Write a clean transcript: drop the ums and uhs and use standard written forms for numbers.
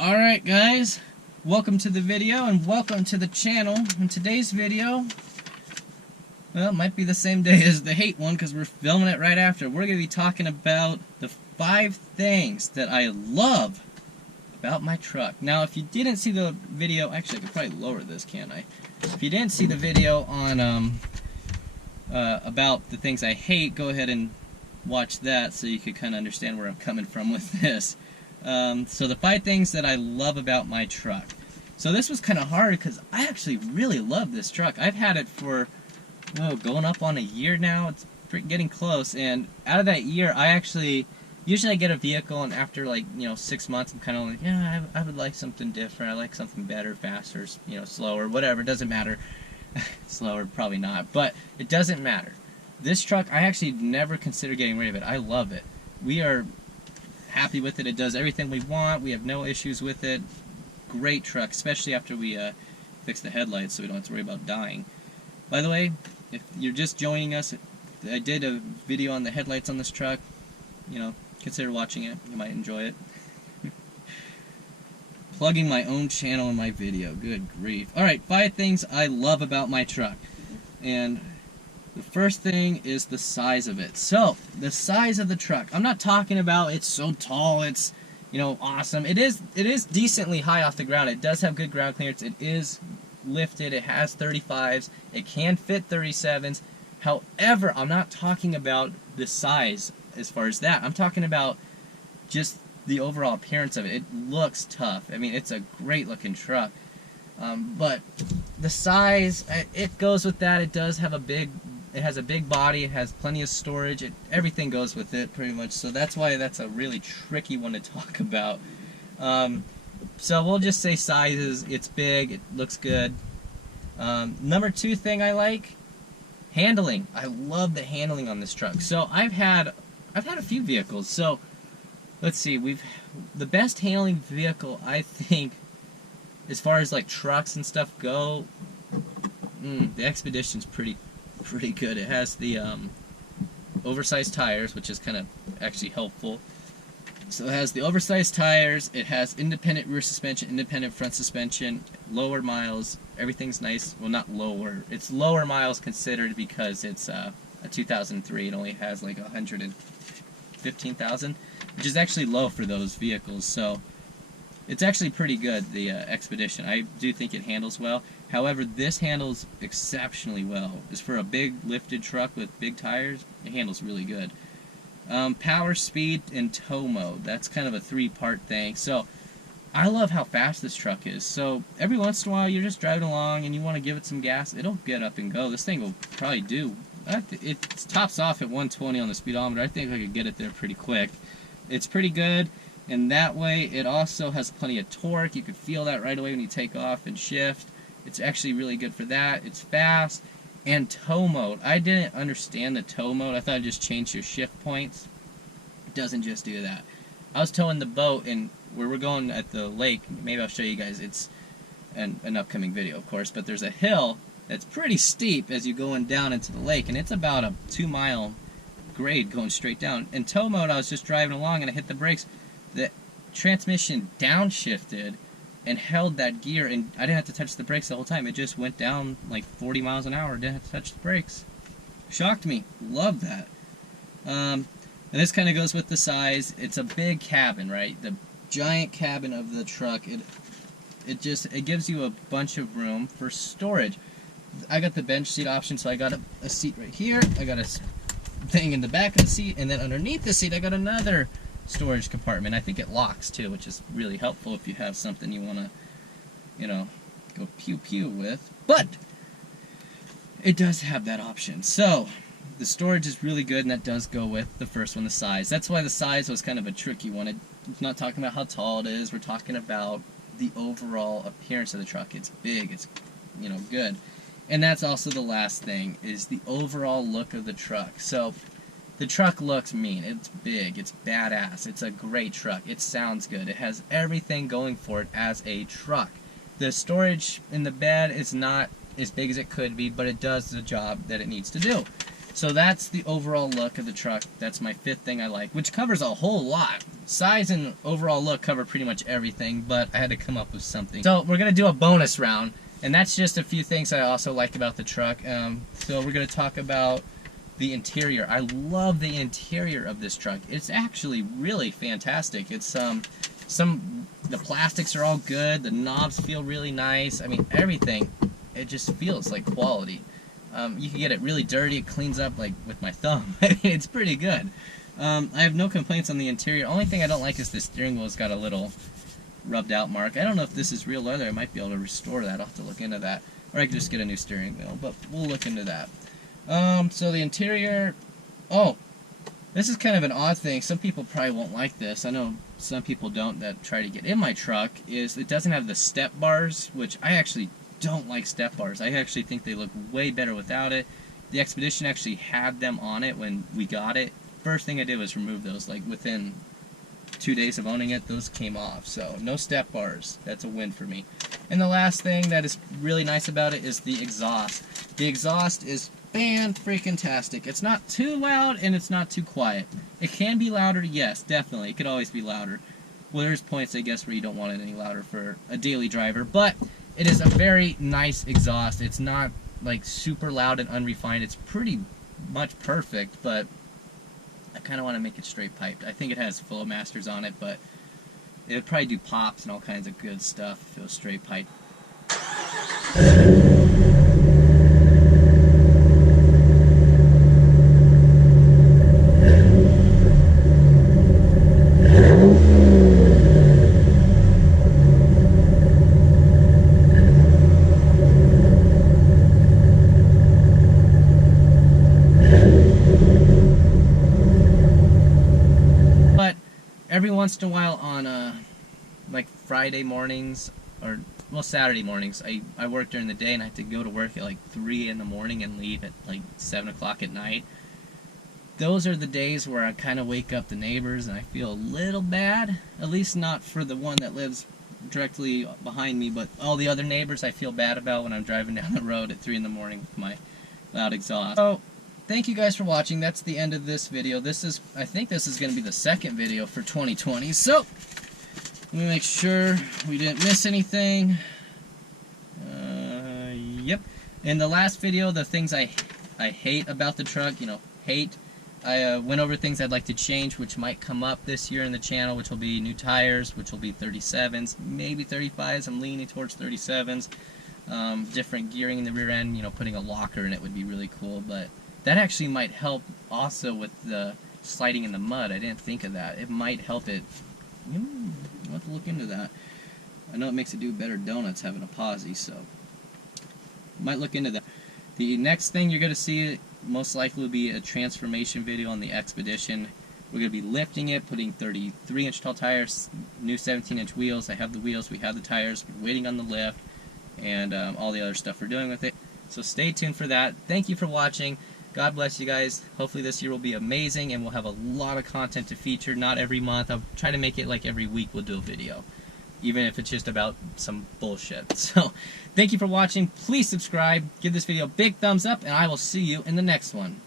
Alright guys, welcome to the video and welcome to the channel. In today's video, well, it might be the same day as the hate one because we're filming it right after. We're going to be talking about the 5 things that I love about my truck. Now if you didn't see the video, actually I could probably lower this, can't I? If you didn't see the video on about the things I hate, go ahead and watch that so you could kind of understand where I'm coming from with this. So the 5 things that I love about my truck. So this was kind of hard because I actually really love this truck. I've had it for, going up on a year now. It's getting close, and out of that year, usually I get a vehicle, and after 6 months, I'm kind of like, yeah, I would like something different. I like something better, faster, slower, whatever. It doesn't matter. Slower, probably not, but it doesn't matter. This truck, I actually never consider getting rid of it. I love it. We are happy with it. It does everything we want. We have no issues with it. Great truck, especially after we fix the headlights so we don't have to worry about dying. By the way, if you're just joining us, I did a video on the headlights on this truck. Consider watching it. You might enjoy it. Plugging my own channel in my video. Good grief. Alright, 5 things I love about my truck. And the first thing is the size of it. So, the size of the truck. I'm not talking about it's so tall, it's, awesome. It is decently high off the ground. It does have good ground clearance. It is lifted. It has 35s. It can fit 37s. However, I'm not talking about the size as far as that. I'm talking about just the overall appearance of it. It looks tough. I mean, it's a great looking truck. But the size, it goes with that. It does have it has a big body, it has plenty of storage, everything goes with it pretty much, so that's why that's a really tricky one to talk about. So we'll just say sizes, it's big, it looks good. Number 2 thing I like, handling. I love the handling on this truck. So I've had a few vehicles, so let's see, the best handling vehicle I think as far as trucks and stuff go, the Expedition's pretty good. It has the oversized tires, which is kind of actually helpful. So it has the oversized tires, it has independent rear suspension, independent front suspension, lower miles, everything's nice. Well, not lower, it's lower miles considered because it's a 2003. It only has 115,000, which is actually low for those vehicles, so it's actually pretty good, the Expedition. I do think it handles well. However, this handles exceptionally well. As for a big lifted truck with big tires, it handles really good. Power, speed, and tow mode. That's kind of a 3-part thing. So, I love how fast this truck is. So, every once in a while, you're just driving along and you want to give it some gas. It'll get up and go. This thing will probably do. It tops off at 120 on the speedometer. I think I could get it there pretty quick. It's pretty good. And that way, it also has plenty of torque. You can feel that right away when you take off and shift. It's actually really good for that. It's fast. And tow mode. I didn't understand the tow mode. I thought it just changed your shift points. It doesn't just do that. I was towing the boat, and where we're going at the lake, maybe I'll show you guys. It's an upcoming video, of course, but there's a hill that's pretty steep as you're going down into the lake, and it's about a 2-mile grade going straight down. In tow mode, I was just driving along, and I hit the brakes. The transmission downshifted and held that gear, and I didn't have to touch the brakes the whole time. It just went down 40 miles an hour. Didn't have to touch the brakes. Shocked me. Love that. And this kind of goes with the size. It's a big cabin, right? The giant cabin of the truck. It gives you a bunch of room for storage. I got the bench seat option, so I got a seat right here. I got a thing in the back of the seat, and then underneath the seat I got another storage compartment. I think it locks too, which is really helpful if you have something you want to, go pew-pew with. But it does have that option. So the storage is really good, and that does go with the first one, the size. That's why the size was kind of a tricky one. It's not talking about how tall it is. We're talking about the overall appearance of the truck. It's big. It's, good. And that's also the last thing, is the overall look of the truck. So the truck looks mean. It's big. It's badass. It's a great truck. It sounds good. It has everything going for it as a truck. The storage in the bed is not as big as it could be, but it does the job that it needs to do. So that's the overall look of the truck. That's my 5th thing I like, which covers a whole lot. Size and overall look cover pretty much everything, but I had to come up with something. So we're going to do a bonus round, and that's just a few things I also like about the truck. So we're going to talk about the interior. I love the interior of this truck. It's actually really fantastic. It's the plastics are all good. The knobs feel really nice. I mean, everything, it just feels like quality. You can get it really dirty. It cleans up like with my thumb. It's pretty good. I have no complaints on the interior. Only thing I don't like is the steering wheel's got a little rubbed out mark. I don't know if this is real leather. I might be able to restore that. I'll have to look into that. Or I could just get a new steering wheel, but we'll look into that. So the interior, oh, this is kind of an odd thing. Some people probably won't like this. I know some people don't that try to get in my truck, is it doesn't have the step bars, which I actually don't like step bars. I actually think they look way better without it. The Expedition actually had them on it when we got it. First thing I did was remove those. Like within 2 days of owning it, those came off. So no step bars. That's a win for me. And the last thing that is really nice about it is the exhaust. The exhaust is fan-freaking-tastic. It's not too loud and it's not too quiet. It can be louder, yes, definitely. It could always be louder. Well, there's points, I guess, where you don't want it any louder for a daily driver, but it is a very nice exhaust. It's not like super loud and unrefined. It's pretty much perfect, but I kind of want to make it straight piped. I think it has Flowmasters on it, but it would probably do pops and all kinds of good stuff if it was straight piped. Every once in a while on like Friday mornings, or well, Saturday mornings, I work during the day and I have to go to work at like 3 in the morning and leave at like 7 o'clock at night. Those are the days where I kind of wake up the neighbors and I feel a little bad, at least not for the one that lives directly behind me, but all the other neighbors I feel bad about when I'm driving down the road at 3 in the morning with my loud exhaust. So, thank you guys for watching. That's the end of this video. I think this is going to be the second video for 2020. So, let me make sure we didn't miss anything. Yep. In the last video, the things I hate about the truck, I went over things I'd like to change, which might come up this year in the channel, which will be new tires, which will be 37s, maybe 35s. I'm leaning towards 37s. Different gearing in the rear end, putting a locker in it would be really cool, but that actually might help also with the sliding in the mud. I didn't think of that. It might help it. I'll have to look into that. I know it makes it do better donuts having a posi, so might look into that. The next thing you're going to see most likely will be a transformation video on the Expedition. We're going to be lifting it, putting 33-inch tall tires, new 17-inch wheels. I have the wheels, we have the tires, we're waiting on the lift, and all the other stuff we're doing with it. So stay tuned for that. Thank you for watching. God bless you guys. Hopefully this year will be amazing and we'll have a lot of content to feature. Not every month. I'll try to make it like every week we'll do a video, even if it's just about some bullshit. So thank you for watching. Please subscribe, give this video a big thumbs up, and I will see you in the next one.